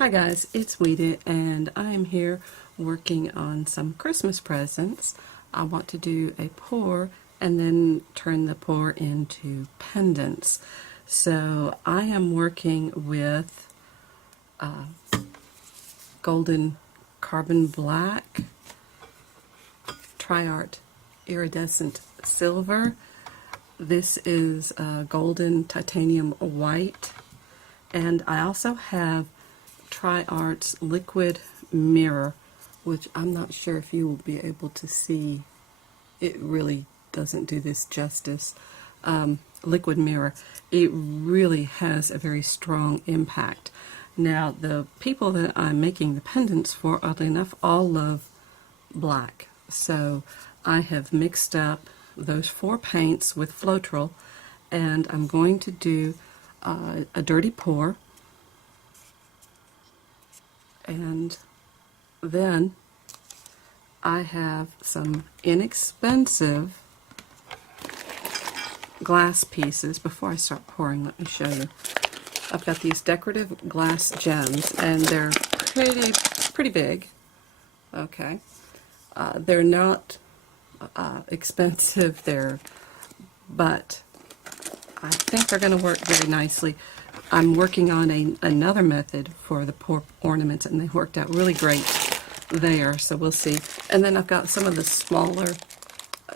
Hi guys, it's Weeda and I am here working on some Christmas presents. I want to do a pour and then turn the pour into pendants. So I am working with golden carbon black, tri-art iridescent silver. This is golden titanium white, and I also have tri-art's liquid mirror, which I'm not sure if you will be able to see. It really doesn't do this justice. Liquid mirror, it really has a very strong impact. Now the people that I'm making the pendants for, oddly enough, all love black, so I have mixed up those 4 paints with Floetrol, and I'm going to do a dirty pour, and then I have some inexpensive glass pieces. Before I start pouring, let me show you. I've got these decorative glass gems, and they're pretty big. Okay, they're not expensive, but I think they're going to work very nicely. I'm working on another method for the pour ornaments, and they worked out really great there, so we'll see. And then I've got some of the smaller,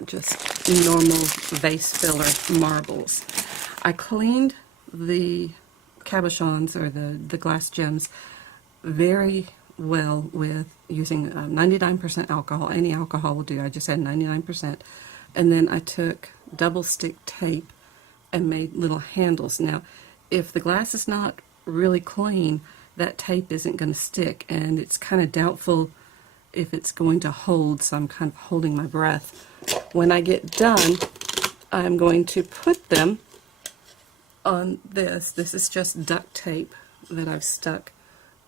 just normal vase filler marbles. I cleaned the cabochons, or the glass gems, very well with using 99% alcohol. Any alcohol will do. I just had 99%. And then I took double stick tape and made little handles. Now, if the glass is not really clean, that tape isn't going to stick, and it's kind of doubtful if it's going to hold, so I'm kind of holding my breath. When I get done, I'm going to put them on this. This is just duct tape that I've stuck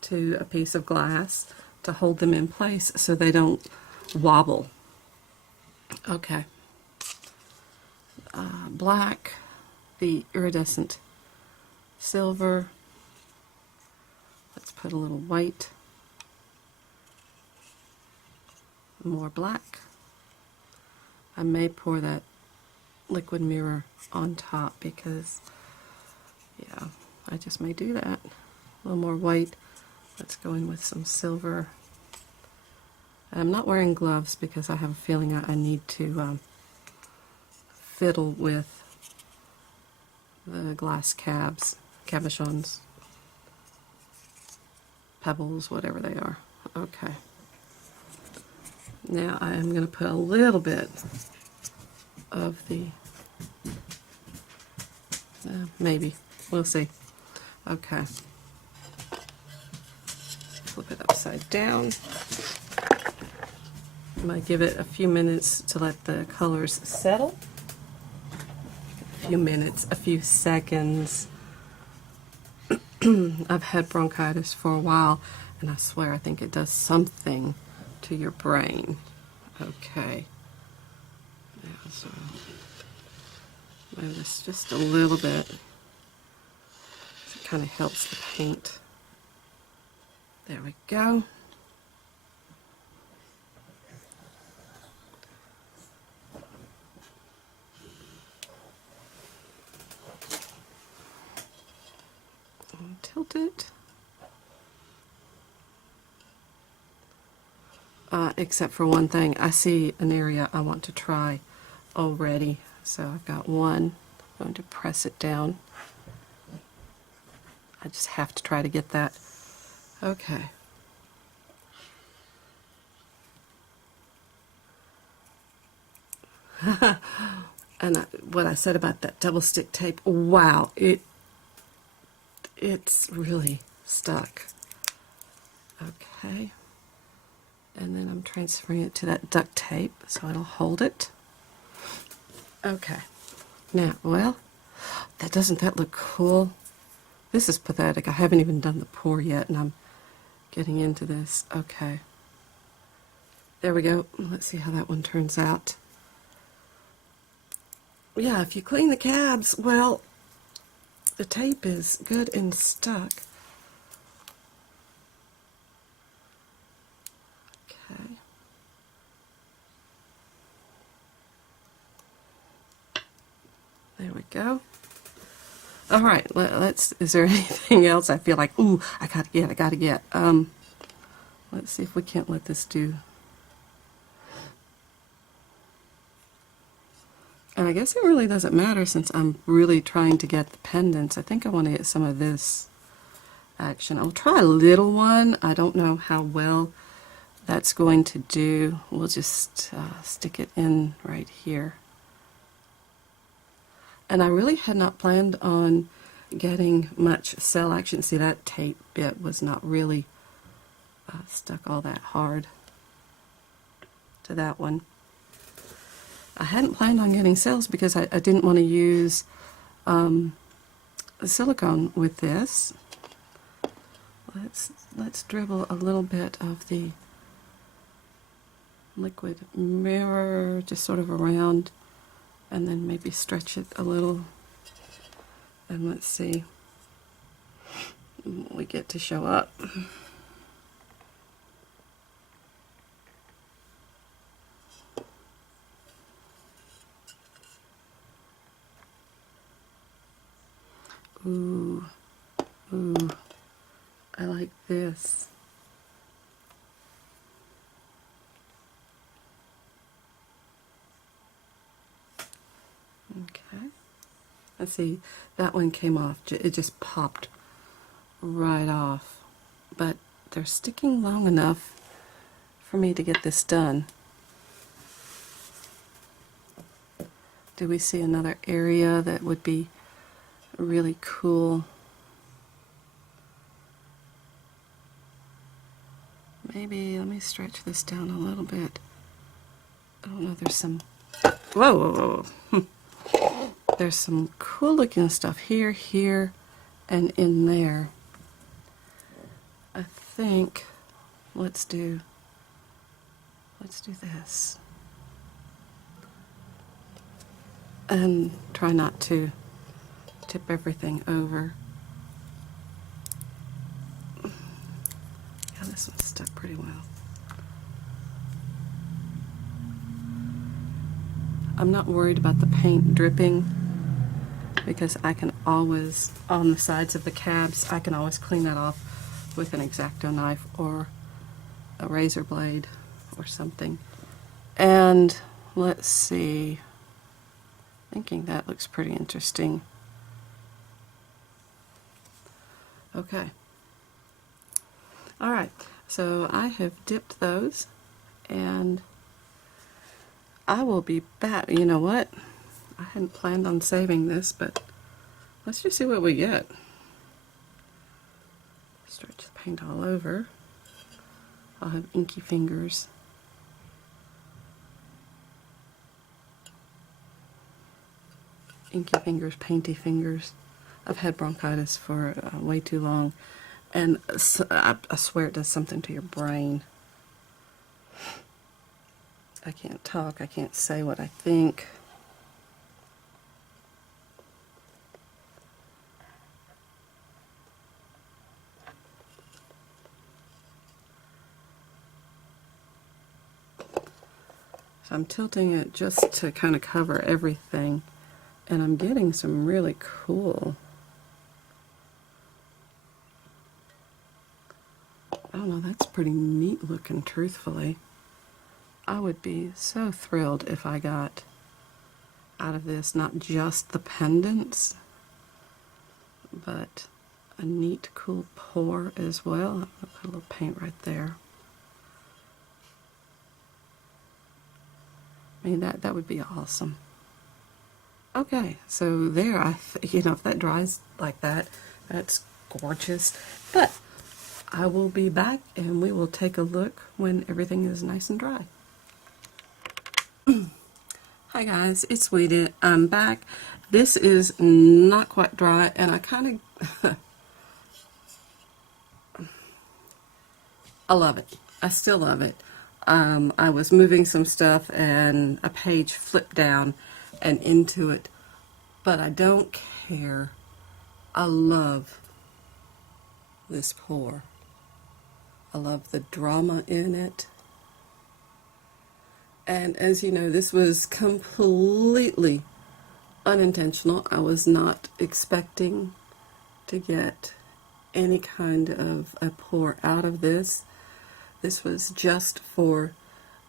to a piece of glass to hold them in place so they don't wobble. Okay. Black, the iridescent silver. Let's put a little white, more black. I may pour that liquid mirror on top because, yeah, I just may do that. A little more white. Let's go in with some silver. I'm not wearing gloves because I have a feeling I need to fiddle with the glass cabochons, pebbles, whatever they are. Okay. Now I am going to put a little bit of the, maybe, we'll see. Okay. Flip it upside down. I'm going to give it a few minutes to let the colors settle. A few minutes, a few seconds. I've had bronchitis for a while, and I swear I think it does something to your brain. Okay. Yeah, so move this just a little bit. It kind of helps the paint. There we go. And tilt it. Except for one thing, I see an area I want to try already. So I've got one. I'm going to press it down. I just have to try to get that. Okay. And what I said about that double stick tape, wow, it's really stuck. Okay. And then I'm transferring it to that duct tape so it'll hold it. Okay. Now, well, doesn't that look cool? This is pathetic. I haven't even done the pour yet, and I'm getting into this. Okay. There we go. Let's see how that one turns out. Yeah, if you clean the cabs, well, the tape is good and stuck. go. All right, let's, is there anything else I feel like, ooh, I gotta get. Let's see if we can't let this do. And I guess it really doesn't matter since I'm really trying to get the pendants. I think I want to get some of this action. I'll try a little one. I don't know how well that's going to do. We'll just stick it in right here. And I really had not planned on getting much cell action. See, that tape bit was not really stuck all that hard to that one. I hadn't planned on getting cells because I didn't want to use silicone with this. Let's dribble a little bit of the liquid mirror just sort of around, and then maybe stretch it a little, and let's see what we get to show up. Ooh, ooh, I like this. Okay, let's see, that one came off, it just popped right off, but they're sticking long enough for me to get this done. Do we see another area that would be really cool? Maybe, let me stretch this down a little bit. I don't know, there's some, whoa, whoa, whoa. There's some cool looking stuff here, here, and in there. I think, let's do this. And try not to tip everything over. Yeah, this one's stuck pretty well. I'm not worried about the paint dripping because I can always, on the sides of the cabs, I can always clean that off with an X-Acto knife or a razor blade or something. And let's see, thinking that looks pretty interesting. Okay. All right, so I have dipped those, and I will be back. You know what? I hadn't planned on saving this, but let's just see what we get. Stretch the paint all over. I'll have inky fingers. Inky fingers, painty fingers. I've had bronchitis for way too long, and so, I swear it does something to your brain. I can't talk, I can't say what I think. So I'm tilting it just to kind of cover everything, and I'm getting some really cool, I don't know, that's pretty neat looking, truthfully. I would be so thrilled if I got out of this not just the pendants, but a neat, cool pour as well. I'll put a little paint right there. I mean, that would be awesome. Okay, so there, you know, if that dries like that, that's gorgeous. But I will be back and we will take a look when everything is nice and dry. Hi guys, it's Sweetie. I'm back. This is not quite dry, and I kind of I love it. I still love it. I was moving some stuff and a page flipped down and into it, but I don't care. I love this pour. I love the drama in it. And as you know, this was completely unintentional. I was not expecting to get any kind of a pour out of this. This was just for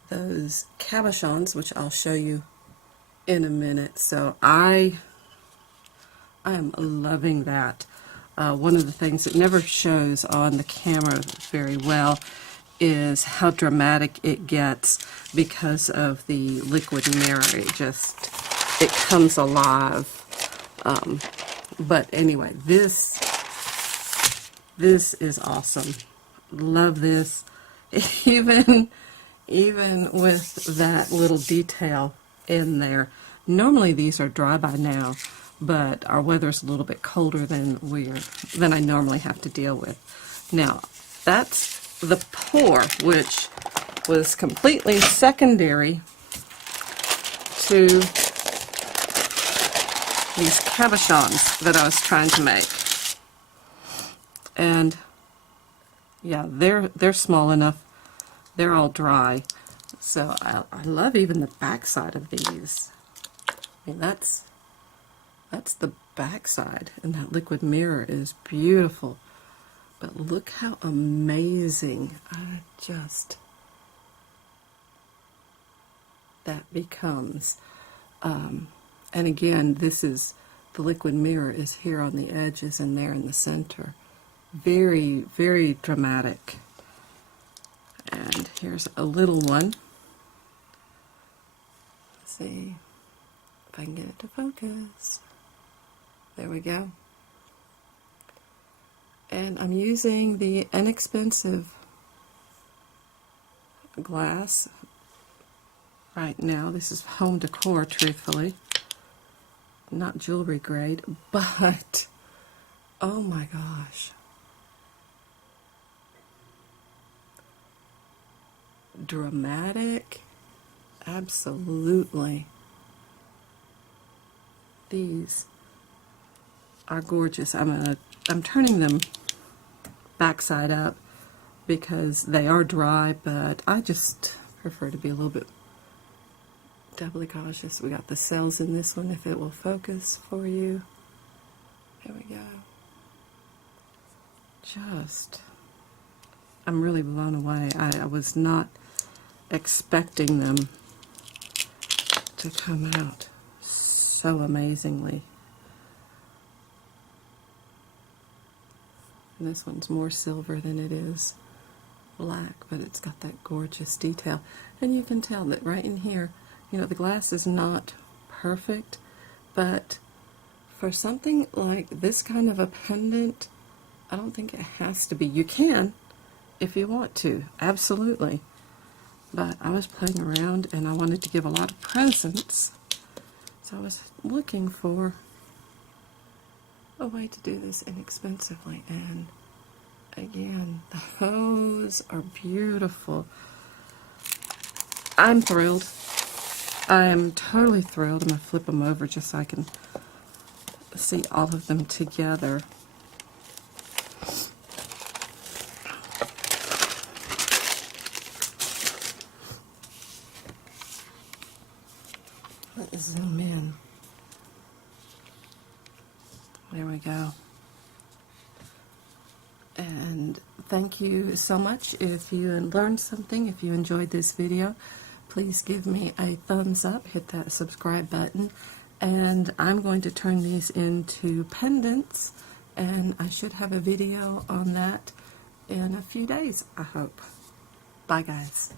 those cabochons, which I'll show you in a minute. So I am loving that. One of the things that never shows on the camera very well is how dramatic it gets because of the liquid mirror. It comes alive. But anyway, this is awesome. Love this. Even with that little detail in there. Normally these are dry by now, but our weather's a little bit colder than I normally have to deal with. Now, that's the pour, which was completely secondary to these cabochons that I was trying to make. And yeah, they're small enough. They're all dry. So I love even the back side of these. I mean, that's the back side, and that liquid mirror is beautiful. But look how amazing that becomes. And again, the liquid mirror is here on the edges and there in the center. Very, very dramatic. And here's a little one. Let's see if I can get it to focus. There we go. And I'm using the inexpensive glass right now. This is home decor, truthfully. Not jewelry grade, but oh my gosh. Dramatic. Absolutely. These are gorgeous. I'm turning them backside up because they are dry, but I just prefer to be a little bit doubly cautious. We got the cells in this one, if it will focus for you. There we go. I'm really blown away. I was not expecting them to come out so amazingly. And this one's more silver than it is black, but it's got that gorgeous detail. And you can tell that right in here, you know, the glass is not perfect, but for something like this kind of a pendant, I don't think it has to be. You can, if you want to, absolutely. But I was playing around and I wanted to give a lot of presents, so I was looking for a way to do this inexpensively. And again, those are beautiful. I'm thrilled. I am totally thrilled. I'm going to flip them over just so I can see all of them together. Let's zoom in. There we go. And thank you so much. If you learned something, if you enjoyed this video, please give me a thumbs up, hit that subscribe button, and I'm going to turn these into pendants, and I should have a video on that in a few days, I hope. Bye, guys.